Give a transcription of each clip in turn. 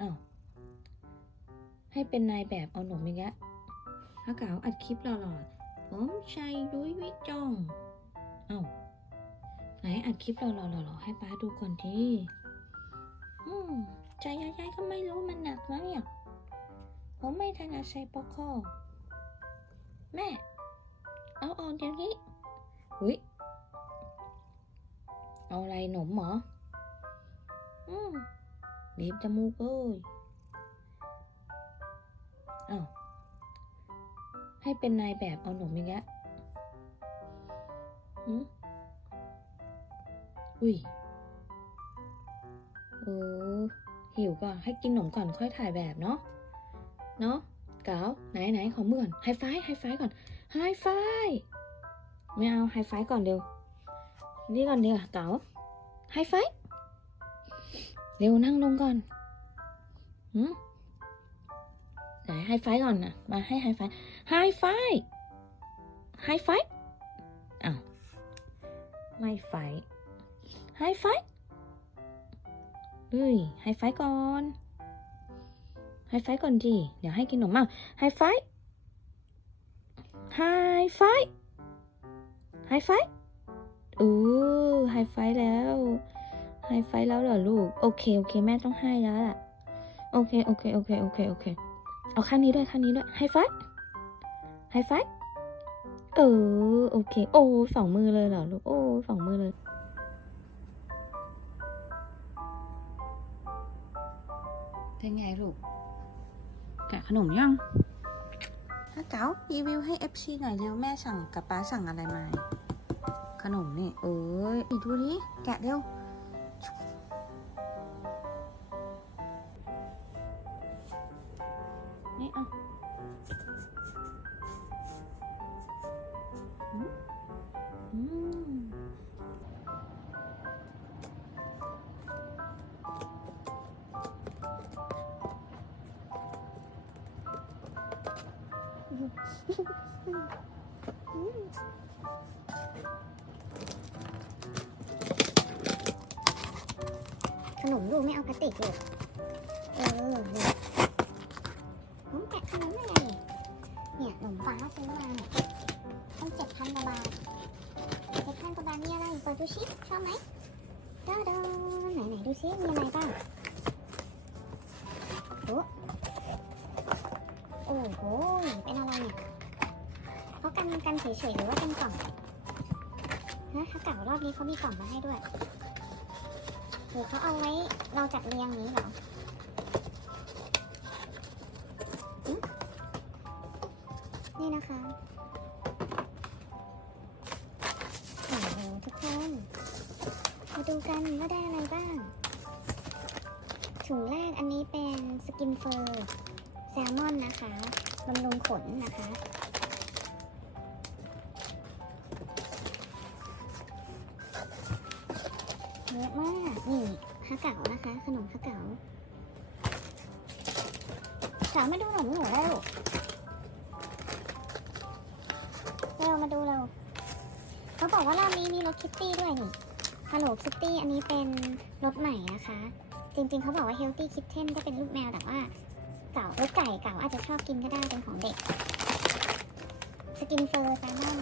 อ้าวให้เป็นนายแบบเอาหนมอีกแล้วถ้าเก๋าอัดคลิปหล่อๆผมชัยยุ้ยวิจองอ้าวไหนอัดคลิปหล่อๆๆให้ป้าดูก่อนทีอืมใจยายๆก็ไม่รู้มันหนักนะเนี่ยผมไม่ถนัดใส่ปอกคอแม่ เอาออกเดี๋ยวนี้อุ้ยเอาอะไรหนมเหรอ อืม บีบจมูกเอ้ยอ้าวให้เป็นนายแบบเอาหนมอีกแล้วหืมอุ้ยเออหิวก่อน ให้กินขนมก่อนค่อยถ่ายแบบเนาะ เนาะเก๋าไหนไหนขอมือก่อนไฮไฟไฮไฟก่อนไฮไฟไม่เอาไฮไฟก่อนเร็วนี่ก่อนเดี๋ยวเก๋าไฮไฟ เร็วนั่งลงก่อนหืมไหนไฮไฟก่อนนะมาให้ไฮไฟไฮไฟไฮไฟอ้าวไม่ไฟไฮไฟเอ้ยไฮไฟก่อนไฮไฟก่อนดิเดี๋ยวให้กินขนมมาไฮไฟไฮไฟไฮไฟเออไฮไฟแล้ว ไฮไฟแล้วเหรอลูก โอเคโอเคแม่ต้องให้แล้วล่ะ โอเคโอเคโอเคโอเคโอเค เอาข้างนี้ด้วยข้างนี้ด้วยไฮไฟไฮไฟเออโอเค โอ้สองมือเลยเหรอลูก โอ้สองมือเลยเป็นไงลูก แกะขนมยังถ้าเก๋ารีวิวให้ FC หน่อยเร็วแม่สั่งกับป้าสั่งอะไรมา ขนมนี่ เอ้ยอีดูดิแกะเร็ว นี่อะอืมอืมขนมดูไม่เอาพลาสติกเลยเออนี่ผมแกะขนมได้ไงเนี่ยขนมฟ้าซื้อมาเนี่ยต้องเจ็ดพันกว่าบาทเจ็ดพันกว่าบาทมีอะไรเปิดดูชิชอบไหมดาดาไหนไหนดูซิมีอะไรบ้างโอ้โหเป็นอะไรเนี่ยเขากันกันเฉยๆหรือว่าเป็นกล่องนะถ้าเก่ารอบนี้เขามีกล่องมาให้ด้วยหรือเขาเอาไว้เราจัดเรียงนี้เหรอ นะคะ โอ้โหทุกคน มาดูกันว่าได้อะไรบ้าง ถุงแรกอันนี้เป็นสกินเฟอร์แซลมอนนะคะบำรุงขนนะคะเยอะมากนี่ฮะเก๋านะคะ ขนมฮะเก๋าเก๋ามาดูขนมหนูแล้ว เร็วมาดูเรา เขาบอกว่ารอบนี้มีรถคิตตี้ด้วยนี่ฮัลโหลคิตตี้อันนี้เป็นรถใหม่นะคะ จริงๆเขาบอกว่า Healthy Kitten ก็เป็นลูกแมวแต่ว่าเก๋ารถไก่เก๋าอาจจะชอบกินก็ได้เป็นของเด็ก สกินเฟอร์แซลมอน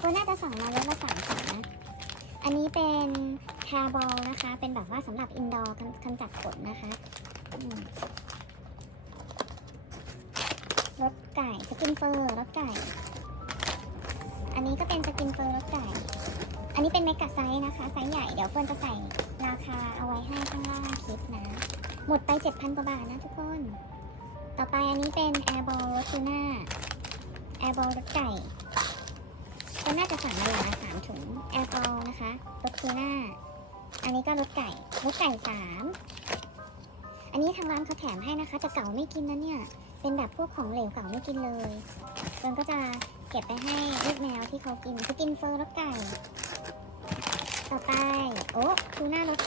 ตัวน่าจะสั่งมารถละสามสองนะ อันนี้เป็นคาร์บอลนะคะ เป็นแบบว่าสำหรับอินดอร์กำจัดขนนะคะรสไก่สกินเฟอร์รสไก่ นนี้ก็เป็นสกินเฟอร์รสไก่ อันนี้เป็นเมกะไซส์นะคะ ไซส์ใหญ่ เดี๋ยวเฟิร์นจะใส่ราคาเอาไว้ให้ข้างล่างคลิปนะ หมดไป 7,000 กว่าบาทนะทุกคน ต่อไปอันนี้เป็นแอร์บอลรสทูน่า แอร์บอลรสไก่ก็น่าจะสั่งมาอย่างละสามถุง แอลกอฮอลนะคะรสทูน่า อันนี้ก็รสไก่รสไก่สามอันนี้ทางร้านเขาแถมให้นะคะแต่เก่าไม่กินนะเนี่ย เป็นแบบพวกของเหลวเก่าไม่กินเลยเฟิร์นก็จะ เก็บไปให้ลูกแมวที่เขากินเขากินเฟอร์รสไก่ ต่อไป โอ้ทูน่ารส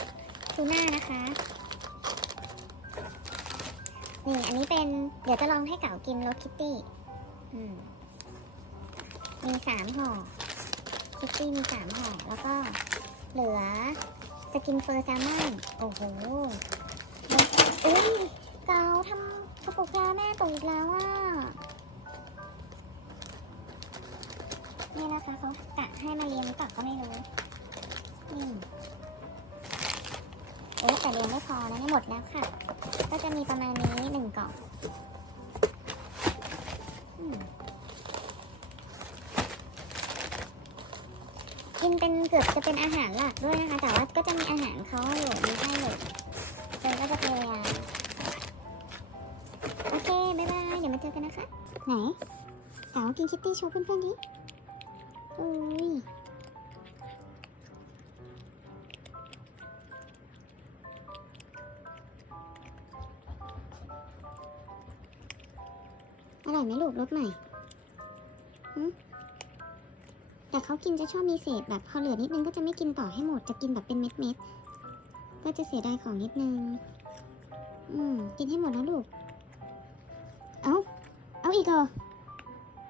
ทูน่านะคะนี่อันนี้เป็นเดี๋ยวจะลองให้เก่ากินรสคิตตี้มีสามห่อคิตตี้มีสามห่อแล้วก็เหลือสกินเฟอร์แซลมอนโอ้โหอุ้ยเกแล้วแม่ตกอีกแล้วอะ นี่นะคะเขากะให้มาเรียนหรือเปล่าก็ไม่รู้นี่โอ้แต่เรียนไม่พอนะนี่หมดแล้วค่ะ ก็จะมีประมาณนี้หนึ่งกล่องกินเป็นเกือบจะเป็นอาหารหลักด้วยนะคะ แต่ว่าก็จะมีอาหารเขาอยู่มีให้อยู่เจนก็จะพยายามโอเค บ๊ายบาย เดี๋ยวมาเจอกันนะคะ ไหนเต๋ากินคิตตี้โชว์เพื่อนๆดิ อุ้ยอร่อยไหมลูกรสใหม่หแต่เขากินจะชอบมีเศษแบบพอเหลือนิดนึงก็จะไม่กินต่อให้หมดจะกินแบบเป็นเม็ดๆ ก็จะเสียดายของนิดนึง อืม กินให้หมดนะลูก เอา เอาอีกเหรอ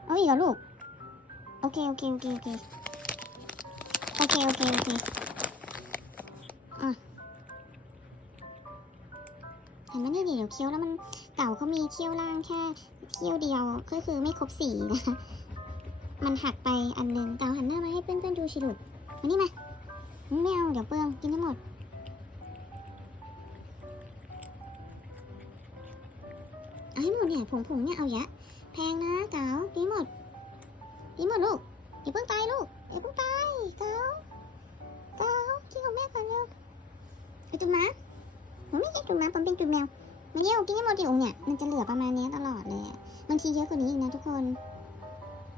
เอาอีกเหรอลูก อเคโอเคโอเคโอเคโอเคโอเคโอเคอะเห็นไหมนี่เดี๋ยวเคี้ยวแล้วมันเก่าเขามีเคี้ยวล่างแค่เคี้ยวเดียวก็คือไม่ครบสี่นะคะมันหักไปอันนึงเก่าหันหน้ามาให้เพื่อนๆดูชิลุดมานี่มาไม่เอาเดี๋ยวเปลืองกินให้หมดเอาให้หมดเนี่ยผงผงเนี่ยเอาเยอะแพงนะเก๋ากินหมด กินให้หมดลูกอย่าเพิ่งตายลูกอย่าเพิ่งตายเก้าเก้ากินของแม่ก่อนเร็วไอจุ๊บม้าผมไม่ใช่จุ๊บม้าผมเป็นจุ๊บแมวมาเร็วกินให้หมดเดี๋ยวเนี่ยมันจะเหลือประมาณนี้ตลอดเลยบางทีเยอะกว่านี้อีกนะทุกคน